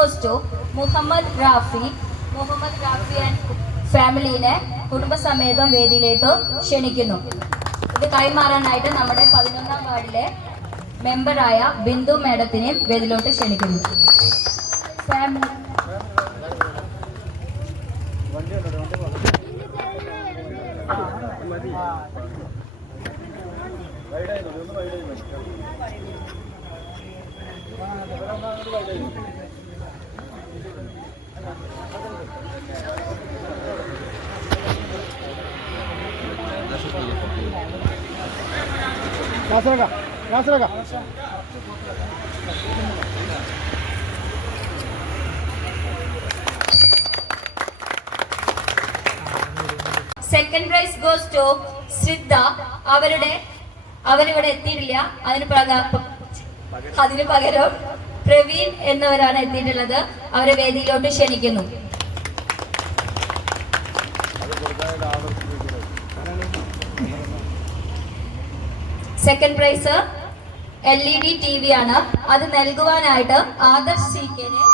goes to Muhammad Rafi and ഫാമിലിനെ കുടുംബസമേതം വേദിയിലേക്ക് ക്ഷണിക്കുന്നു. ഇത് കൈമാറാനായിട്ട് നമ്മുടെ 11ാം വാർഡിലെ മെമ്പറായ ബിന്ദു മേഡത്തിനെ വേദിയിലോട്ട് ക്ഷണിക്കുന്നു. Second prize goes to Siddha. അവരിവിടെ എത്തിയിട്ടില്ല. അതിന് പകരം പ്രവീൺ എന്നിവരാണ് എത്തിയിട്ടുള്ളത്. അവരെ വേദിയിലോട്ട് ക്ഷണിക്കുന്നു. സെക്കൻഡ് പ്രൈസ് LED TV ആണ്. അത് നൽകുവാനായിട്ട് ആദർശ് CK-നെ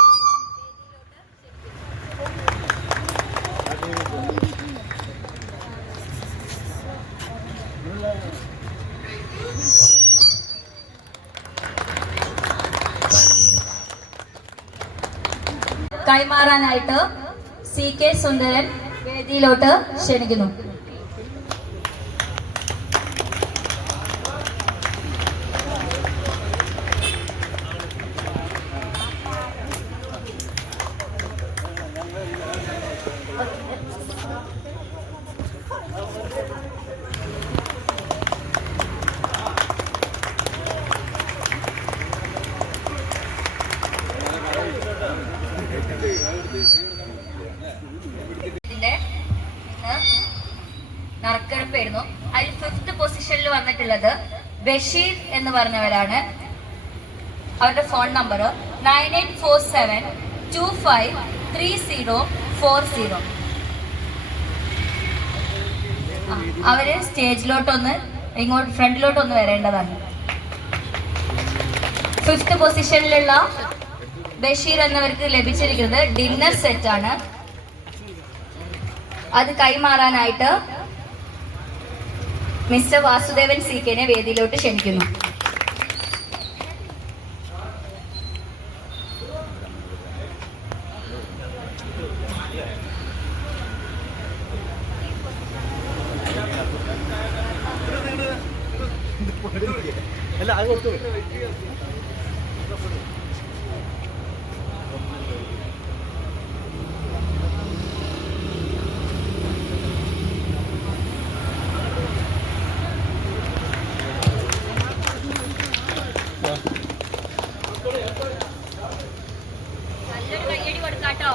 കൈമാറാനായിട്ട് CK സുന്ദരൻ വേദിയിലോട്ട് ക്ഷണിക്കുന്നു. നറുക്കെടുപ്പായിരുന്നു. അതിൽ 5th പൊസിഷനിൽ വന്നിട്ടുള്ളത് ബഷീർ എന്ന് പറഞ്ഞവരാണ്. അവരുടെ ഫോൺ നമ്പർ 9847253040. അവര് സ്റ്റേജിലോട്ടൊന്ന് ഇങ്ങോട്ട് ഫ്രണ്ടിലോട്ടൊന്ന് വരേണ്ടതാണ്. 5th പൊസിഷനിലുള്ള ബഷീർ എന്നവർക്ക് ലഭിച്ചിരിക്കുന്നത് ഡിന്നർ സെറ്റ് ആണ്. അത് കൈമാറാനായിട്ട് മിസ്റ്റർ വാസുദേവൻ CK-നെ വേദിയിലോട്ട് ക്ഷണിക്കുന്നു. നല്ലൊരു കയ്യടി കൊടുക്കാട്ടോ.